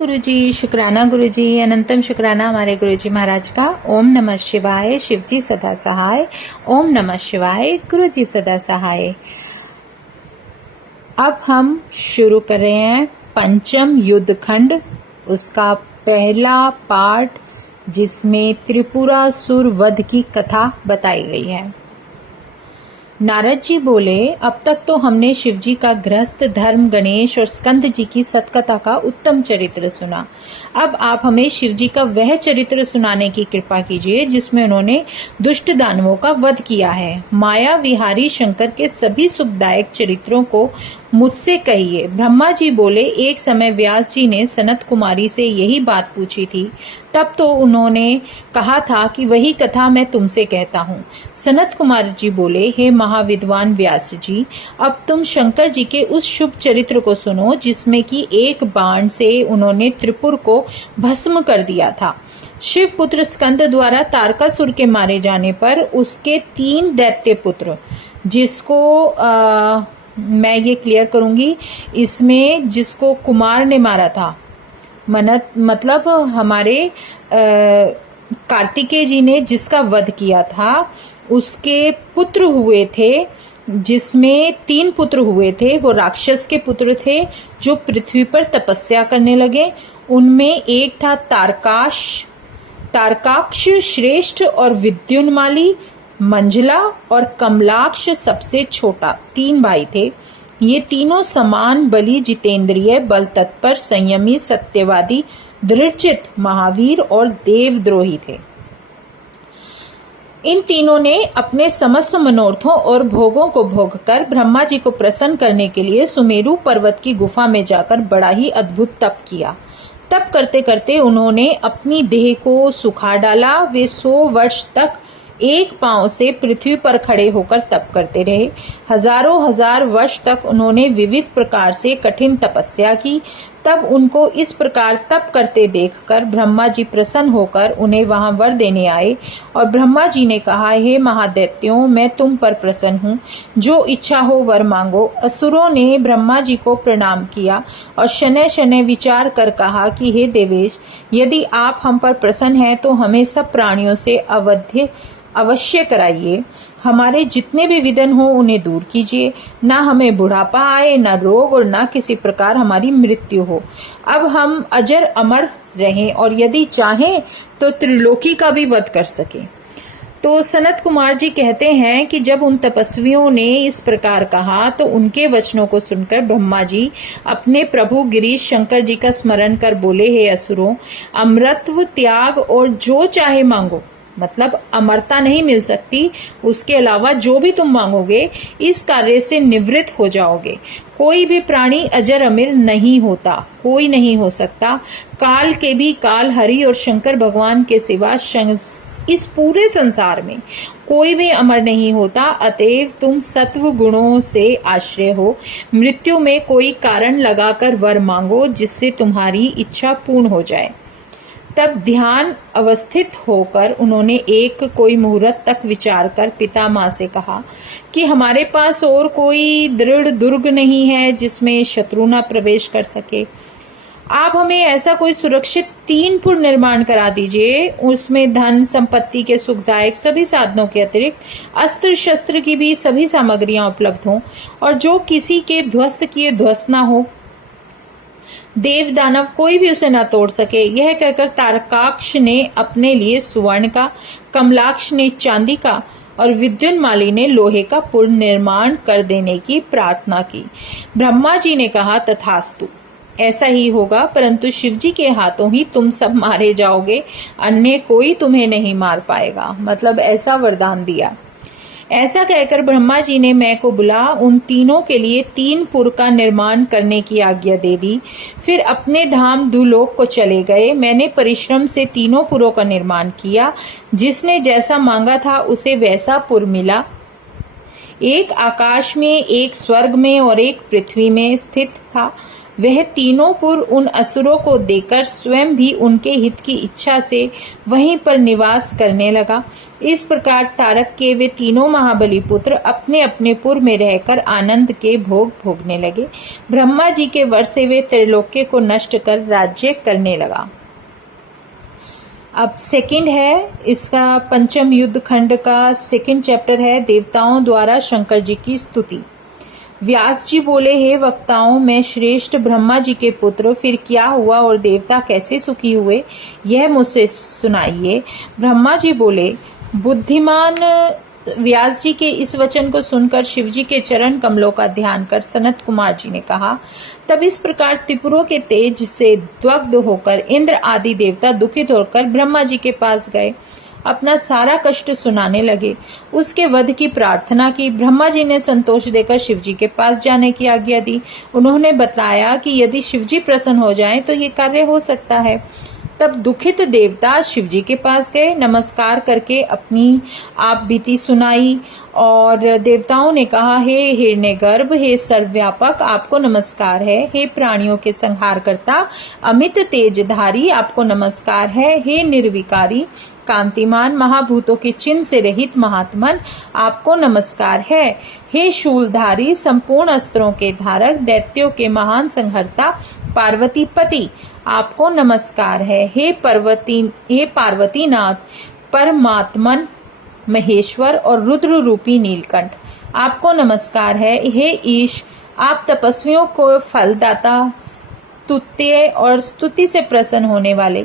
गुरुजी, शुक्राना गुरुजी, अनंतम शुक्राना हमारे गुरुजी महाराज का। ओम नमः शिवाय, शिवजी सदा सहाय। ओम नमः शिवाय, गुरुजी सदा सहाय। अब हम शुरू कर रहे हैं पंचम युद्ध खंड, उसका पहला पार्ट, जिसमें त्रिपुरासुर वध की कथा बताई गई है। नारद जी बोले, अब तक तो हमने शिवजी का गृहस्थ धर्म, गणेश और स्कंद जी की सतकथा का उत्तम चरित्र सुना। अब आप हमें शिवजी का वह चरित्र सुनाने की कृपा कीजिए जिसमें उन्होंने दुष्ट दानवों का वध किया है। माया विहारी शंकर के सभी सुखदायक चरित्रों को मुझसे कहिए। ब्रह्मा जी बोले, एक समय व्यास जी ने सनत कुमारी से यही बात पूछी थी। तब तो उन्होंने कहा था कि वही कथा मैं तुमसे कहता हूँ। सनत कुमार जी बोले, हे महाविद्वान व्यास जी, अब तुम शंकर जी के उस शुभ चरित्र को सुनो जिसमें कि एक बाण से उन्होंने त्रिपुर को भस्म कर दिया था। शिव पुत्र स्कंद द्वारा तारकासुर के मारे जाने पर उसके 3 दैत्य पुत्र, जिसको मैं ये क्लियर करूंगी, इसमें जिसको कुमार ने मारा था, मतलब हमारे कार्तिकेय जी ने जिसका वध किया था, उसके पुत्र हुए थे, जिसमें 3 पुत्र हुए थे। वो राक्षस के पुत्र थे जो पृथ्वी पर तपस्या करने लगे। उनमें एक था तारकाक्ष श्रेष्ठ और विद्युन्माली, मंझला और कमलाक्ष सबसे छोटा। 3 भाई थे। ये तीनों समान बली, जितेंद्रिय, बल तत्पर, संयमी, सत्यवादी, दृढ़चित, महावीर और देवद्रोही थे। इन तीनों ने अपने समस्त मनोरथों और भोगों को भोगकर ब्रह्मा जी को प्रसन्न करने के लिए सुमेरु पर्वत की गुफा में जाकर बड़ा ही अद्भुत तप किया। तप करते करते उन्होंने अपनी देह को सुखा डाला। वे 100 वर्ष तक एक पांव से पृथ्वी पर खड़े होकर तप करते रहे। हजारों हजार वर्ष तक उन्होंने विविध प्रकार से कठिन तपस्या की। तब उनको इस प्रकार तप करते देखकर ब्रह्मा जी प्रसन्न होकर उन्हें वहां वर देने आए। और ब्रह्मा जी ने कहा, हे महादैत्यों, मैं तुम पर प्रसन्न हूँ, जो इच्छा हो वर मांगो। असुरों ने ब्रह्मा जी को प्रणाम किया और शनय शनय विचार कर कहा कि हे देवेश, यदि आप हम पर प्रसन्न हैं तो हमें सब प्राणियों से अवश्य कराइए। हमारे जितने भी विघ्न हो उन्हें दूर कीजिए। ना हमें बुढ़ापा आए, ना रोग और ना किसी प्रकार हमारी मृत्यु हो। अब हम अजर अमर रहें और यदि चाहें तो त्रिलोकी का भी वध कर सके। तो सनत कुमार जी कहते हैं कि जब उन तपस्वियों ने इस प्रकार कहा तो उनके वचनों को सुनकर ब्रह्मा जी अपने प्रभु गिरीश शंकर जी का स्मरण कर बोले, हे असुरों, अमरत्व, त्याग और जो चाहे मांगो। मतलब अमरता नहीं मिल सकती, उसके अलावा जो भी तुम मांगोगे इस कार्य से निवृत्त हो जाओगे। कोई भी प्राणी अजर अमर नहीं होता, कोई नहीं हो सकता। काल के भी काल हरि और शंकर भगवान के सिवा इस पूरे संसार में कोई भी अमर नहीं होता। अतएव तुम सत्व गुणों से आश्रय हो। मृत्यु में कोई कारण लगाकर वर मांगो जिससे तुम्हारी इच्छा पूर्ण हो जाए। तब ध्यान अवस्थित होकर उन्होंने एक कोई मुहूर्त तक विचार कर पितामह से कहा कि हमारे पास और कोई दृढ़ दुर्ग नहीं है जिसमें शत्रु न प्रवेश कर सके। आप हमें ऐसा कोई सुरक्षित 3 पुर निर्माण करा दीजिए, उसमें धन संपत्ति के सुखदायक सभी साधनों के अतिरिक्त अस्त्र शस्त्र की भी सभी सामग्रियां उपलब्ध हों और जो किसी के ध्वस्त किए ध्वस्त ना हो, देव दानव कोई भी उसे न तोड़ सके। यह कहकर तारकाक्ष ने अपने लिए स्वर्ण का, कमलाक्ष ने चांदी का और विद्युन्माली ने लोहे का पुर निर्माण कर देने की प्रार्थना की। ब्रह्मा जी ने कहा, तथास्तु, ऐसा ही होगा, परंतु शिवजी के हाथों ही तुम सब मारे जाओगे, अन्य कोई तुम्हें नहीं मार पाएगा। मतलब ऐसा वरदान दिया। ऐसा कहकर ब्रह्मा जी ने मैं को बुला उन तीनों के लिए 3 पुर का निर्माण करने की आज्ञा दे दी। फिर अपने धाम दुलोक को चले गए। मैंने परिश्रम से 3 पुरों का निर्माण किया। जिसने जैसा मांगा था उसे वैसा पुर मिला। एक आकाश में, एक स्वर्ग में और एक पृथ्वी में स्थित था। वह तीनों पुर उन असुरों को देकर स्वयं भी उनके हित की इच्छा से वहीं पर निवास करने लगा। इस प्रकार तारक के वे तीनों महाबली पुत्र अपने अपने पुर में रहकर आनंद के भोग भोगने लगे। ब्रह्मा जी के वर से वे त्रैलोक्य को नष्ट कर राज्य करने लगा। अब सेकंड है, इसका पंचम युद्ध खंड का सेकंड चैप्टर है, देवताओं द्वारा शंकर जी की स्तुति। व्यास जी बोले, हे वक्ताओं, मैं श्रेष्ठ ब्रह्मा जी के पुत्र, फिर क्या हुआ और देवता कैसे सुखी हुए, यह मुझसे सुनाइए। ब्रह्मा जी बोले, बुद्धिमान व्यास जी के इस वचन को सुनकर शिव जी के चरण कमलों का ध्यान कर सनत कुमार जी ने कहा, तब इस प्रकार त्रिपुरों के तेज से दग्ध होकर इंद्र आदि देवता दुखित होकर ब्रह्मा जी के पास गए, अपना सारा कष्ट सुनाने लगे, उसके वध की प्रार्थना की। ब्रह्मा जी ने संतोष देकर शिव जी के पास जाने की आज्ञा दी। उन्होंने बताया कि यदि शिव जी प्रसन्न हो जाएं तो ये कार्य हो सकता है। तब दुखित देवता शिव जी के पास गए, नमस्कार करके अपनी आप बीती सुनाई और देवताओं ने कहा, हे हिरण्यगर्भ, हे सर्वव्यापक, आपको नमस्कार है। हे प्राणियों के संहार करता, अमित तेजधारी, आपको नमस्कार है। हे निर्विकारी, कांतिमान, महाभूतों के चिन्ह से रहित महात्मन, आपको नमस्कार है। हे शूलधारी, संपूर्ण अस्त्रों के धारक, दैत्यों के महान संहर्ता, पार्वती पति, आपको नमस्कार है। हे पार्वतीनाथ, परमात्मन, महेश्वर और रुद्र रूपी नीलकंठ, आपको नमस्कार है। हे ईश, आप तपस्वियों को फलदाता, स्तुत्य और स्तुति से प्रसन्न होने वाले,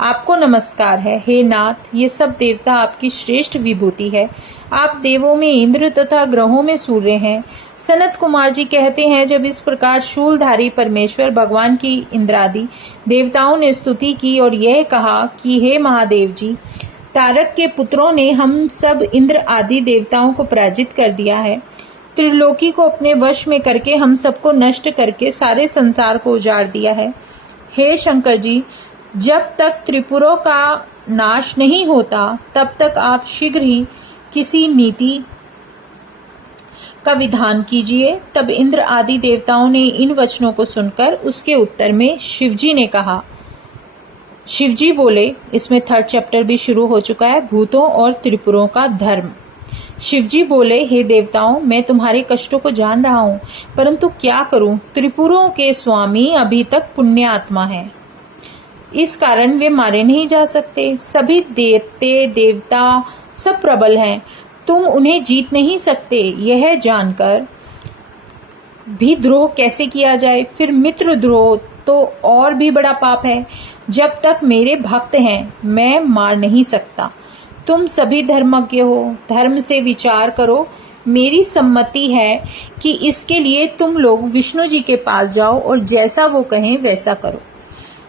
आपको नमस्कार है। हे नाथ, ये सब देवता आपकी श्रेष्ठ विभूति है। आप देवों में इंद्र तथा ग्रहों में सूर्य हैं। सनत कुमार जी कहते हैं, जब इस प्रकार शूलधारी परमेश्वर भगवान की इंद्रादि देवताओं ने स्तुति की और यह कहा कि हे महादेव जी, तारक के पुत्रों ने हम सब इंद्र आदि देवताओं को पराजित कर दिया है, त्रिलोकी को अपने वश में करके हम सबको नष्ट करके सारे संसार को उजाड़ दिया है। हे शंकर जी, जब तक त्रिपुरों का नाश नहीं होता तब तक आप शीघ्र ही किसी नीति का विधान कीजिए। तब इंद्र आदि देवताओं ने इन वचनों को सुनकर उसके उत्तर में शिवजी ने कहा, शिवजी बोले, इसमें थर्ड चैप्टर भी शुरू हो चुका है, भूतों और त्रिपुरों का धर्म। शिवजी बोले, हे देवताओं, मैं तुम्हारे कष्टों को जान रहा हूँ, परंतु क्या करूं, त्रिपुरों के स्वामी अभी तक पुण्य आत्मा है, इस कारण वे मारे नहीं जा सकते। सभी देवते देवता सब प्रबल हैं, तुम उन्हें जीत नहीं सकते। यह जानकर भी द्रोह कैसे किया जाए, फिर मित्र द्रोह तो और भी बड़ा पाप है। जब तक मेरे भक्त हैं मैं मार नहीं सकता। तुम सभी धर्मज्ञ हो, धर्म से विचार करो। मेरी सम्मति है कि इसके लिए तुम लोग विष्णु जी के पास जाओ और जैसा वो कहें वैसा करो।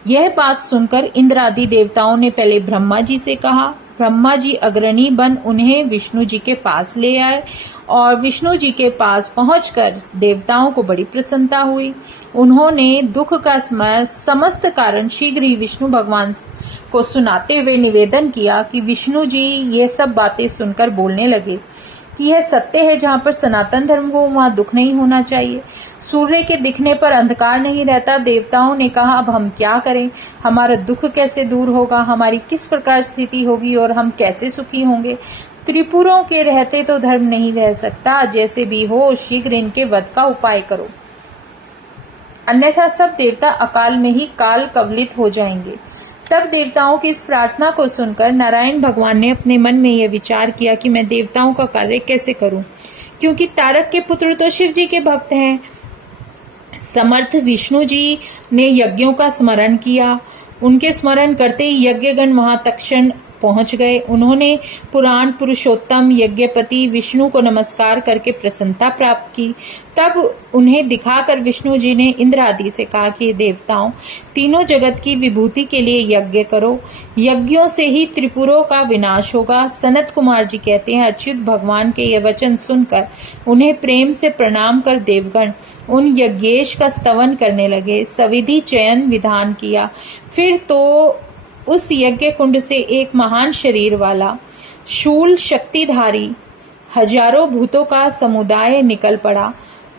यह बात सुनकर इंद्र आदि देवताओं ने पहले ब्रह्मा जी से कहा। ब्रह्मा जी अग्रणी बन उन्हें विष्णु जी के पास ले आए और विष्णु जी के पास पहुंचकर देवताओं को बड़ी प्रसन्नता हुई। उन्होंने दुख का समस्त कारण शीघ्र ही विष्णु भगवान को सुनाते हुए निवेदन किया कि विष्णु जी ये सब बातें सुनकर बोलने लगे कि यह सत्य है, जहाँ पर सनातन धर्म हो वहाँ दुख नहीं होना चाहिए। सूर्य के दिखने पर अंधकार नहीं रहता। देवताओं ने कहा, अब हम क्या करें, हमारा दुख कैसे दूर होगा, हमारी किस प्रकार स्थिति होगी और हम कैसे सुखी होंगे। त्रिपुरों के रहते तो धर्म नहीं रह सकता, जैसे भी हो शीघ्र इनके वध का उपाय करो, अन्यथा सब देवता अकाल में ही काल कवलित हो जाएंगे। तब देवताओं की इस प्रार्थना को सुनकर नारायण भगवान ने अपने मन में यह विचार किया कि मैं देवताओं का कार्य कैसे करूं, क्योंकि तारक के पुत्र तो शिव जी के भक्त हैं। समर्थ विष्णु जी ने यज्ञों का स्मरण किया। उनके स्मरण करते ही यज्ञगण वहां तत्क्षण पहुंच गए। उन्होंने पुराण पुरुषोत्तम यज्ञपति विष्णु को नमस्कार करके प्रसन्नता प्राप्त की। तब उन्हें दिखाकर विष्णु जी ने इंद्र आदि से कहा कि देवताओं, तीनों जगत की विभूति के लिए यज्ञ करो, यज्ञों से ही त्रिपुरों का विनाश होगा। सनत कुमार जी कहते हैं, अच्युत भगवान के यह वचन सुनकर उन्हें प्रेम से प्रणाम कर देवगण उन यज्ञेश का स्तवन करने लगे। सविधि चयन विधान किया। फिर तो उस यज्ञ कुंड से एक महान शरीर वाला शूल शक्तिधारी हजारों भूतों का समुदाय निकल पड़ा।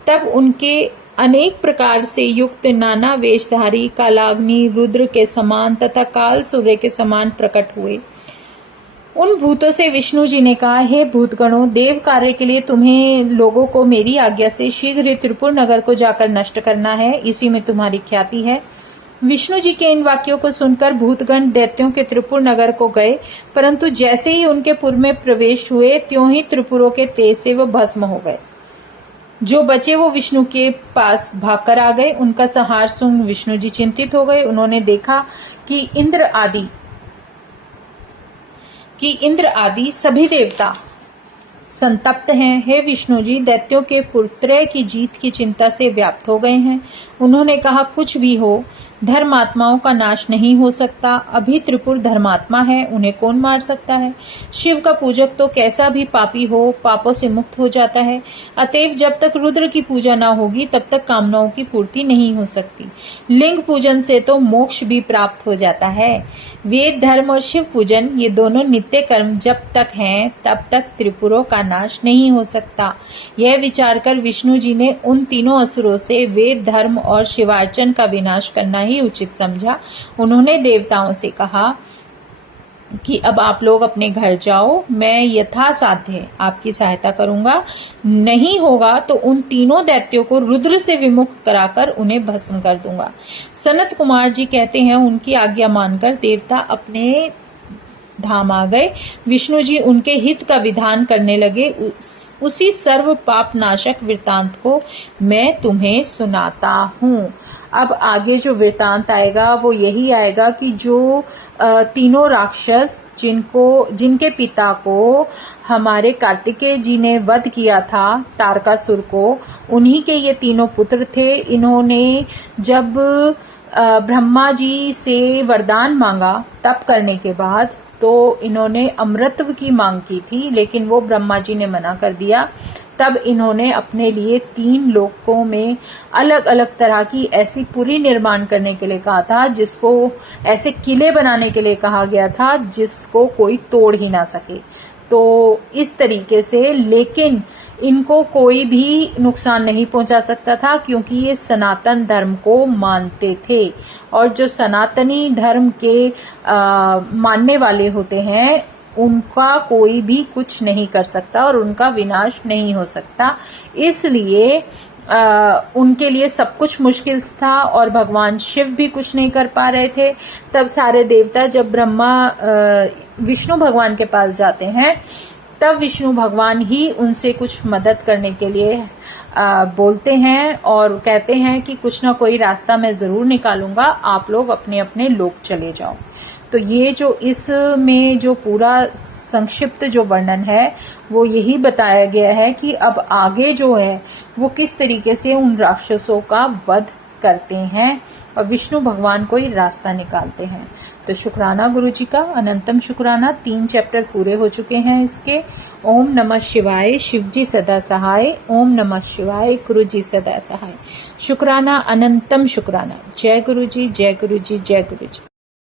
तब उनके अनेक प्रकार से युक्त नाना वेशधारी कालाग्नि रुद्र के समान तथा काल सूर्य के समान प्रकट हुए। उन भूतों से विष्णु जी ने कहा, हे भूतगणों, देव कार्य के लिए तुम्हें लोगों को मेरी आज्ञा से शीघ्र ही त्रिपुर नगर को जाकर नष्ट करना है, इसी में तुम्हारी ख्याति है। विष्णु जी के इन वाक्यों को सुनकर भूतगण दैत्यों के त्रिपुर नगर को गए, परंतु जैसे ही उनके पुर में प्रवेश हुए त्यों ही त्रिपुरों के तेज से वो भस्म हो गए। जो बचे वो विष्णु के पास भागकर आ गए। उनका संहार सुन विष्णु जी चिंतित हो गए। उन्होंने देखा कि इंद्र आदि सभी देवता संतप्त हैं। हे विष्णु जी, दैत्यों के पुत्रय की जीत की चिंता से व्याप्त हो गए हैं। उन्होंने कहा, कुछ भी हो, धर्मात्माओं का नाश नहीं हो सकता। अभी त्रिपुर धर्मात्मा है, उन्हें कौन मार सकता है। शिव का पूजक तो कैसा भी पापी हो, पापों से मुक्त हो जाता है। अतएव जब तक रुद्र की पूजा ना होगी तब तक कामनाओं की पूर्ति नहीं हो सकती। लिंग पूजन से तो मोक्ष भी प्राप्त हो जाता है। वेद धर्म और शिव पूजन, ये दोनों नित्य कर्म जब तक हैं तब तक त्रिपुरों का नाश नहीं हो सकता। यह विचार कर विष्णु जी ने उन तीनों असुरों से वेद धर्म और शिवार्चन का विनाश करना ही उचित समझा। उन्होंने देवताओं से कहा कि अब आप लोग अपने घर जाओ, मैं यथासाध्य आपकी सहायता करूंगा। नहीं होगा तो उन तीनों दैत्यों को रुद्र से विमुख कराकर उन्हें भस्म कर दूंगा। सनत कुमार जी कहते हैं, उनकी आज्ञा मानकर देवता अपने धाम आ गए। विष्णु जी उनके हित का विधान करने लगे। उसी सर्व पाप नाशक वृतांत को मैं तुम्हें सुनाता हूँ। अब आगे जो वृतांत आएगा वो यही आएगा कि जो तीनों राक्षस जिनके पिता को हमारे कार्तिकेय जी ने वध किया था, तारकासुर को, उन्हीं के ये तीनों पुत्र थे। इन्होंने जब ब्रह्मा जी से वरदान मांगा तप करने के बाद, तो इन्होंने अमृतत्व की मांग की थी, लेकिन वो ब्रह्मा जी ने मना कर दिया। तब इन्होंने अपने लिए 3 लोकों में अलग अलग तरह की ऐसी पुरी निर्माण करने के लिए कहा था, जिसको ऐसे किले बनाने के लिए कहा गया था जिसको कोई तोड़ ही ना सके। तो इस तरीके से, लेकिन इनको कोई भी नुकसान नहीं पहुंचा सकता था, क्योंकि ये सनातन धर्म को मानते थे। और जो सनातनी धर्म के मानने वाले होते हैं, उनका कोई भी कुछ नहीं कर सकता और उनका विनाश नहीं हो सकता। इसलिए उनके लिए सब कुछ मुश्किल था और भगवान शिव भी कुछ नहीं कर पा रहे थे। तब सारे देवता जब विष्णु भगवान के पास जाते हैं, तब विष्णु भगवान ही उनसे कुछ मदद करने के लिए बोलते हैं और कहते हैं कि कुछ ना कोई रास्ता मैं जरूर निकालूंगा, आप लोग अपने अपने लोक चले जाओ। तो ये जो इसमें जो पूरा संक्षिप्त जो वर्णन है वो यही बताया गया है कि अब आगे जो है वो किस तरीके से उन राक्षसों का वध करते हैं और विष्णु भगवान कोई रास्ता निकालते हैं। तो शुक्राना गुरु जी का, अनंतम शुक्राना। 3 चैप्टर पूरे हो चुके हैं इसके। ओम नमः शिवाय, शिव जी सदा सहाय। ओम नमः शिवाय, गुरु जी सदा सहाय। शुक्राना, अनंतम शुक्राना। जय गुरु जी, जय गुरु जी, जय गुरु जी।